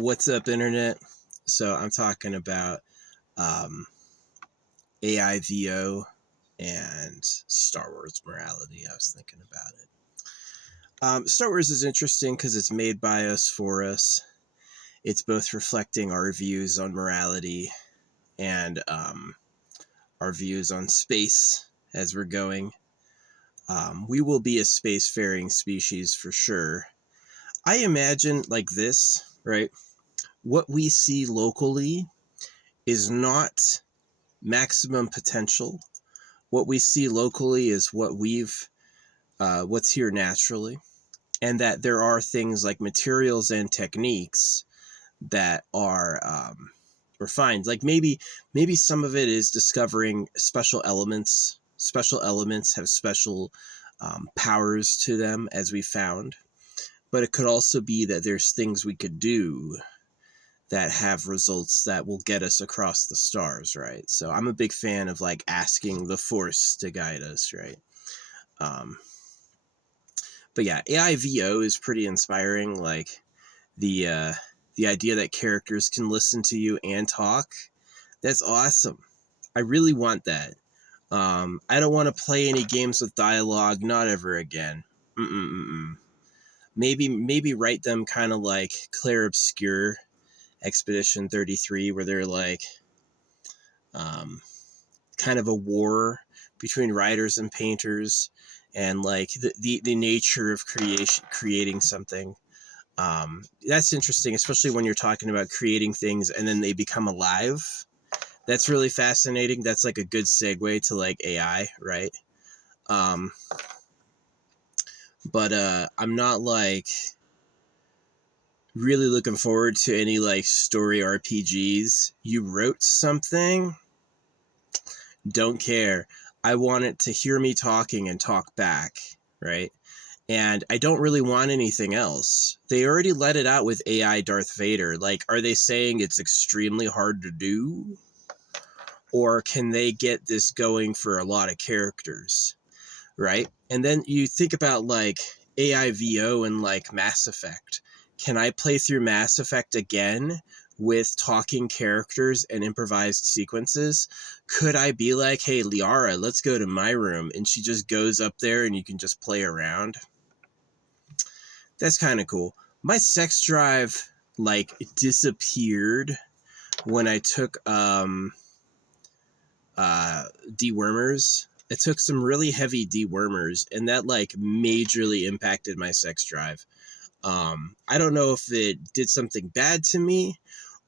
What's up, Internet? So I'm talking about AIVO and Star Wars morality. I was thinking about it. Star Wars is interesting because it's made by us for us. It's both reflecting our views on morality and our views on space as we're going. We will be a spacefaring species for sure. I imagine like this, right? What we see locally is not maximum potential. What we see locally is what's here naturally, and that there are things like materials and techniques that are refined. Like maybe some of it is discovering special elements. Special elements have special powers to them, as we found. But it could also be that there's things we could do that have results that will get us across the stars, right? So I'm a big fan of like asking the Force to guide us, right? But yeah, AIVO is pretty inspiring. Like the idea that characters can listen to you and talk, that's awesome. I really want that. I don't want to play any games with dialogue, not ever again. Maybe write them kind of like Claire Obscure Expedition 33, where they're like kind of a war between writers and painters, and like the nature of creating something. That's interesting, especially when you're talking about creating things and then they become alive. That's really fascinating. That's like a good segue to like AI, right? But I'm not like really looking forward to any like story RPGs. You wrote something, don't care. I want it to hear me talking and talk back, right? And I don't really want anything else. They already let it out with AI Darth Vader. Like, are they saying it's extremely hard to do? Or can they get this going for a lot of characters, right? And then you think about like AIVO and like Mass Effect. Can I play through Mass Effect again with talking characters and improvised sequences? Could I be like, hey, Liara, let's go to my room, and she just goes up there and you can just play around? That's kind of cool. My sex drive like disappeared when I took dewormers. I took some really heavy dewormers, and that like majorly impacted my sex drive. I don't know if it did something bad to me,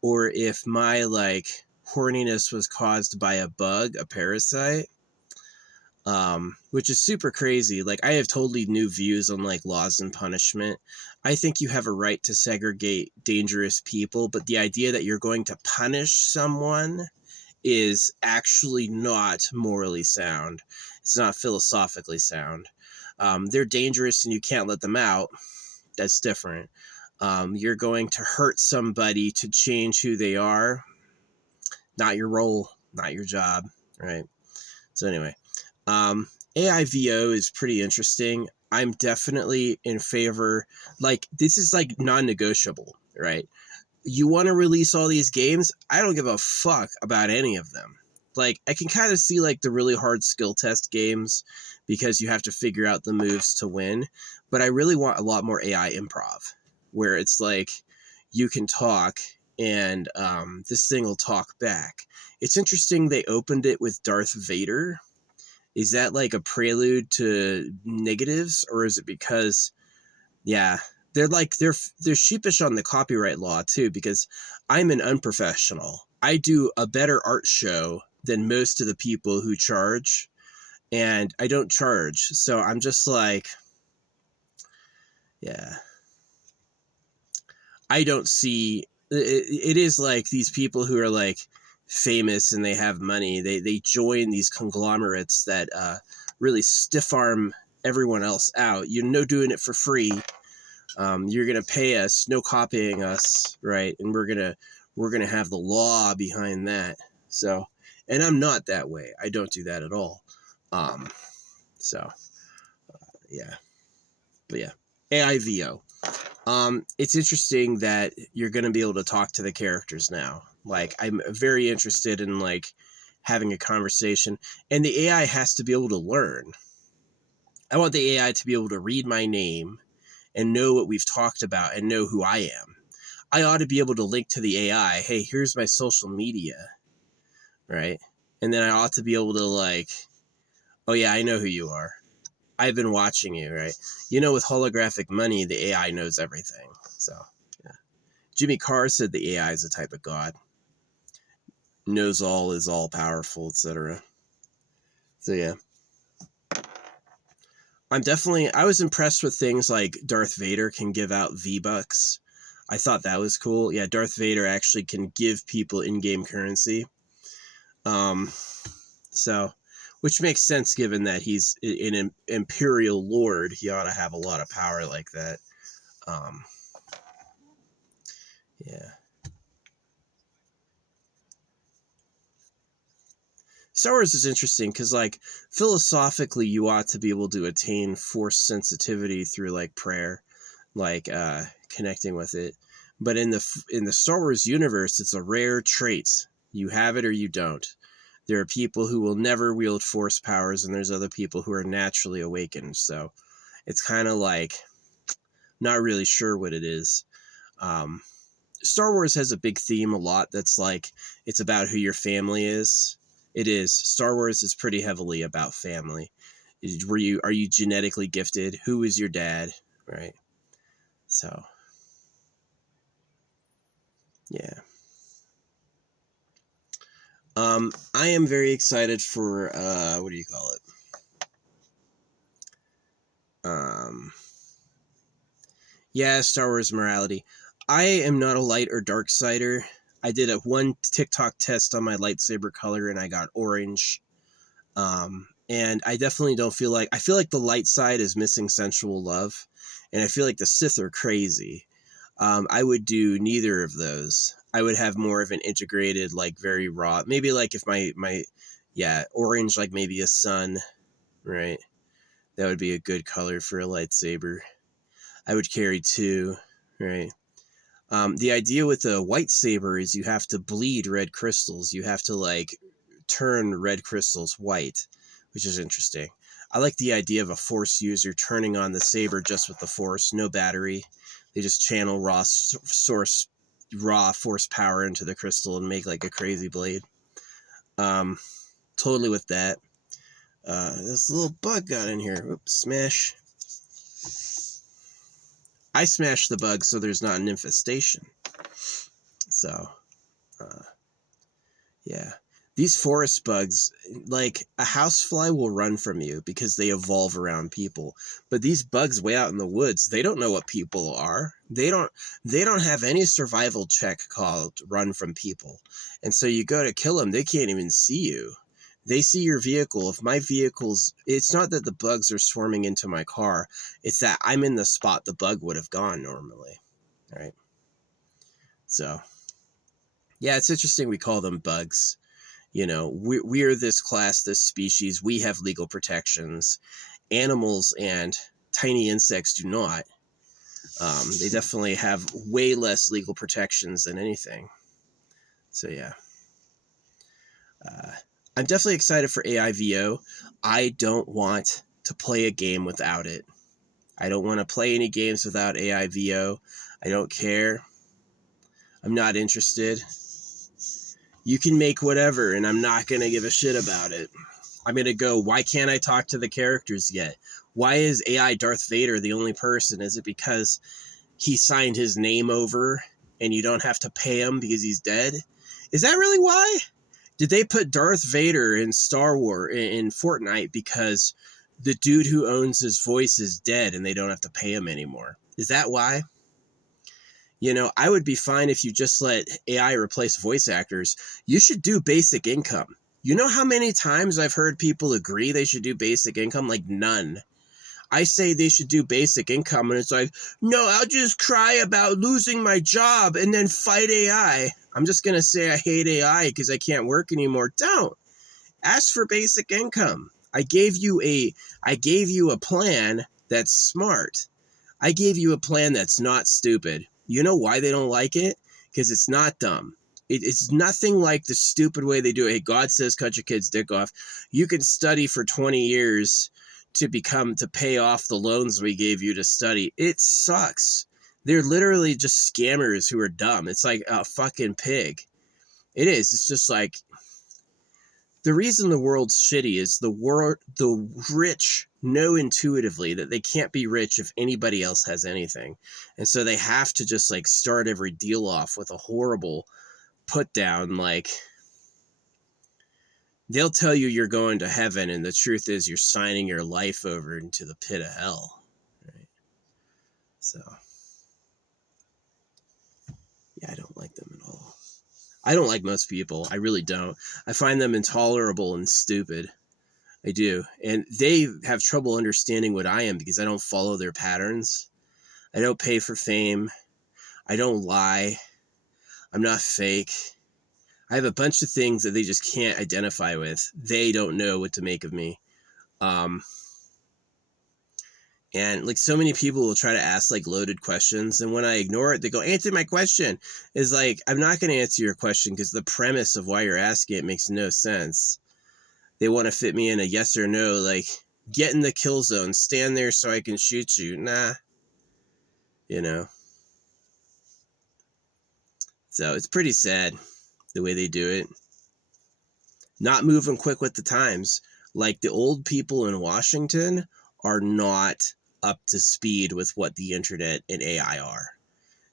or if my like horniness was caused by a bug, a parasite, which is super crazy. Like, I have totally new views on like laws and punishment. I think you have a right to segregate dangerous people, but the idea that you're going to punish someone is actually not morally sound. It's not philosophically sound. They're dangerous and you can't let them out. That's different. You're going to hurt somebody to change who they are. Not your role, not your job, right? So anyway, AIVO is pretty interesting. I'm definitely in favor. Like, this is like non-negotiable, right? You want to release all these games? I don't give a fuck about any of them. Like, I can kind of see like the really hard skill test games because you have to figure out the moves to win. But I really want a lot more AI improv, where it's like you can talk and this thing will talk back. It's interesting they opened it with Darth Vader. Is that like a prelude to negatives, or is it because, yeah, they're sheepish on the copyright law too, because I'm an unprofessional. I do a better art show than most of the people who charge, and I don't charge. So I'm just like, yeah, I don't see it is like these people who are like famous and they have money. They join these conglomerates that really stiff arm everyone else out. Doing it for free. You're gonna pay us, no copying us, right? And we're gonna have the law behind that. So, and I'm not that way. I don't do that at all. So, yeah, but yeah, AIVO. It's interesting that you're going to be able to talk to the characters now. Like, I'm very interested in like having a conversation, and the AI has to be able to learn. I want the AI to be able to read my name and know what we've talked about and know who I am. I ought to be able to link to the AI, hey, here's my social media, right? And then I ought to be able to like, oh yeah, I know who you are. I've been watching you, right? You know, with holographic money, the AI knows everything. So, yeah. Jimmy Carr said the AI is a type of god, knows all, is all powerful, etc. So yeah, I was impressed with things like Darth Vader can give out V-Bucks. I thought that was cool. Yeah, Darth Vader actually can give people in-game currency. Um, so, which makes sense given that he's an Imperial Lord. He ought to have a lot of power like that. Um, yeah. Star Wars is interesting because, like, philosophically, you ought to be able to attain force sensitivity through like prayer, like connecting with it. But in the Star Wars universe, it's a rare trait. You have it or you don't. There are people who will never wield force powers, and there's other people who are naturally awakened. So it's kind of like not really sure what it is. Um, Star Wars has a big theme a lot that's like it's about who your family is. It is. Star Wars is pretty heavily about family. Are you genetically gifted? Who is your dad? Right. So, yeah. I am very excited for what do you call it? Um, yeah, Star Wars morality. I am not a light or dark sider. I did a one TikTok test on my lightsaber color and I got orange. And I definitely don't feel like I feel like the light side is missing sensual love, and I feel like the Sith are crazy. I would do neither of those. I would have more of an integrated, like very raw. Maybe like if my yeah, orange, like maybe a sun, right? That would be a good color for a lightsaber. I would carry two, right? The idea with a white saber is you have to bleed red crystals. You have to like turn red crystals white, which is interesting. I like the idea of a force user turning on the saber just with the force, no battery. They just channel raw force power into the crystal and make like a crazy blade. Um, totally with that. This little bug got in here. Oops, smash. I smashed the bug so there's not an infestation. So, uh, yeah. These forest bugs, like a housefly will run from you because they evolve around people. But these bugs way out in the woods, they don't know what people are. They don't have any survival check called run from people. And so you go to kill them, they can't even see you. They see your vehicle. If my vehicle's, it's not that the bugs are swarming into my car, it's that I'm in the spot the bug would have gone normally. Right? So, yeah, it's interesting we call them bugs. You know, we're this class, this species. We have legal protections. Animals and tiny insects do not. They definitely have way less legal protections than anything. So, yeah. I'm definitely excited for AIVO. I don't want to play a game without it. I don't want to play any games without AIVO. I don't care. I'm not interested. You can make whatever, and I'm not going to give a shit about it. I'm going to go, why can't I talk to the characters yet? Why is AI Darth Vader the only person? Is it because he signed his name over and you don't have to pay him because he's dead? Is that really why? Did they put Darth Vader in Star Wars, in Fortnite, because the dude who owns his voice is dead and they don't have to pay him anymore? Is that why? You know, I would be fine if you just let AI replace voice actors. You should do basic income. You know how many times I've heard people agree they should do basic income? Like none. I say they should do basic income, and it's like, no, I'll just cry about losing my job and then fight AI. I'm just going to say I hate AI because I can't work anymore. Don't. Ask for basic income. I gave you a plan that's smart. I gave you a plan that's not stupid. You know why they don't like it? Because it's not dumb. It's nothing like the stupid way they do it. Hey, God says cut your kid's dick off. You can study for 20 years to pay off the loans we gave you to study. It sucks. They're literally just scammers who are dumb. It's like a fucking pig. It is. It's just like, the reason the world's shitty is the rich know intuitively that they can't be rich if anybody else has anything. And so they have to just like start every deal off with a horrible put down. Like, they'll tell you you're going to heaven, and the truth is you're signing your life over into the pit of hell. Right? So, yeah, I don't like them at all. I don't like most people. I really don't. I find them intolerable and stupid. I do. And they have trouble understanding what I am because I don't follow their patterns. I don't pay for fame. I don't lie. I'm not fake. I have a bunch of things that they just can't identify with. They don't know what to make of me. And like, so many people will try to ask like loaded questions, and when I ignore it, they go, answer my question. Is like, I'm not going to answer your question because the premise of why you're asking it makes no sense. They want to fit me in a yes or no, like, get in the kill zone, stand there so I can shoot you. Nah. You know. So it's pretty sad the way they do it. Not moving quick with the times. Like, the old people in Washington are not up to speed with what the internet and AI are.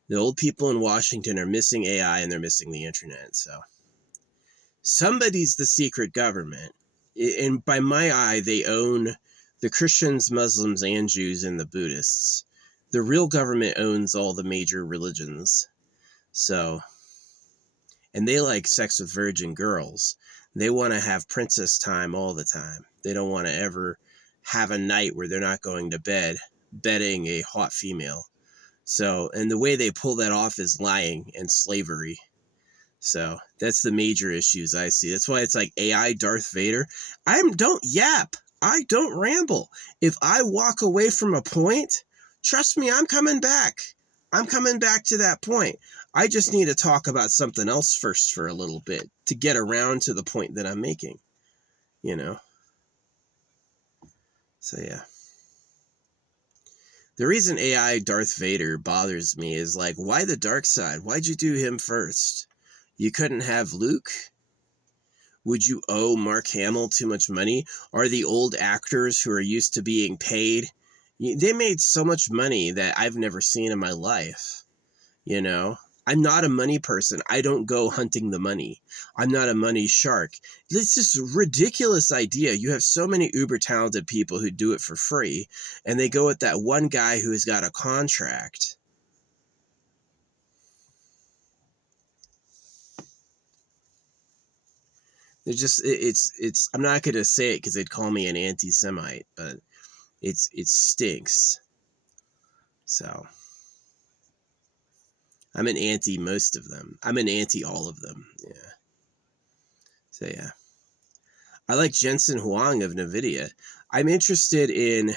The old people in Washington are missing AI and they're missing the internet. So somebody's the secret government. And by my eye, they own the Christians, Muslims, and Jews, and the Buddhists. The real government owns all the major religions. So, and they like sex with virgin girls. They want to have princess time all the time. They don't want to ever have a night where they're not going to bed, bedding a hot female. So, and the way they pull that off is lying and slavery. So that's the major issues I see. That's why it's like AI Darth Vader. Don't yap. I don't ramble. If I walk away from a point, trust me, I'm coming back. I'm coming back to that point. I just need to talk about something else first for a little bit to get around to the point that I'm making, you know? So, yeah. The reason AI Darth Vader bothers me is like, why the dark side? Why'd you do him first? You couldn't have Luke? Would you owe Mark Hamill too much money? Are the old actors who are used to being paid, they made so much money that I've never seen in my life, you know? I'm not a money person. I don't go hunting the money. I'm not a money shark. It's just a ridiculous idea. You have so many uber talented people who do it for free, and they go with that one guy who has got a contract. They're just, it's, I'm not going to say it because they'd call me an anti-Semite, but it stinks. So I'm an anti most of them. I'm an anti all of them. Yeah. So, yeah. I like Jensen Huang of NVIDIA. I'm interested in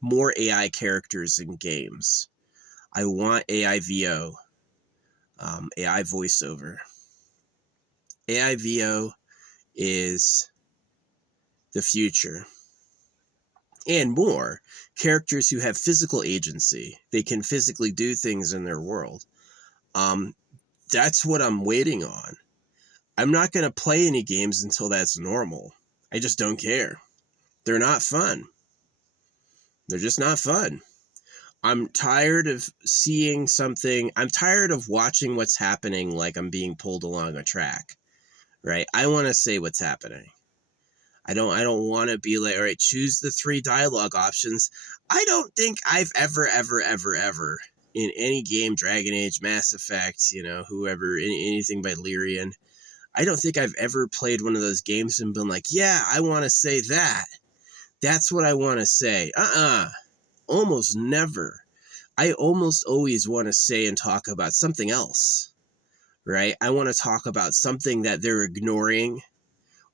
more AI characters in games. I want AIVO, AI voiceover. AIVO is the future. And more, characters who have physical agency. They can physically do things in their world. That's what I'm waiting on. I'm not going to play any games until that's normal. I just don't care. They're not fun. They're just not fun. I'm tired of seeing something. I'm tired of watching what's happening like I'm being pulled along a track, right? I want to say what's happening. I don't want to be like, all right, choose the 3 dialogue options. I don't think I've ever in any game, Dragon Age, Mass Effect, you know, whoever, anything by Lyrian, I don't think I've ever played one of those games and been like, yeah, I want to say that. That's what I want to say. Almost never. I almost always want to say and talk about something else, right? I want to talk about something that they're ignoring.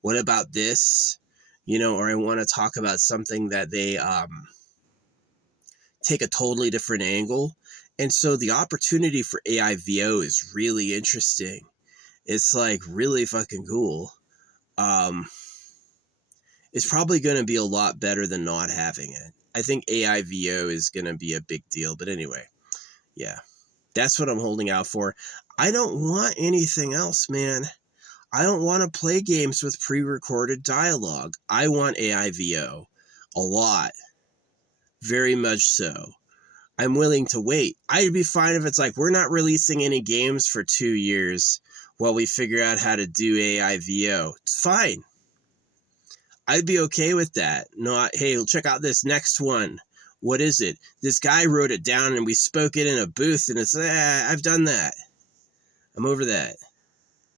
What about this? You know, or I want to talk about something that they take a totally different angle. And so the opportunity for AIVO is really interesting. It's like really fucking cool. It's probably going to be a lot better than not having it. I think AIVO is going to be a big deal. But anyway, yeah, that's what I'm holding out for. I don't want anything else, man. I don't want to play games with pre-recorded dialogue. I want AIVO a lot. Very much so. I'm willing to wait. I'd be fine if it's like, we're not releasing any games for 2 years while we figure out how to do AIVO. It's fine. I'd be okay with that. Not, hey, check out this next one. What is it? This guy wrote it down and we spoke it in a booth and it's, I've done that. I'm over that.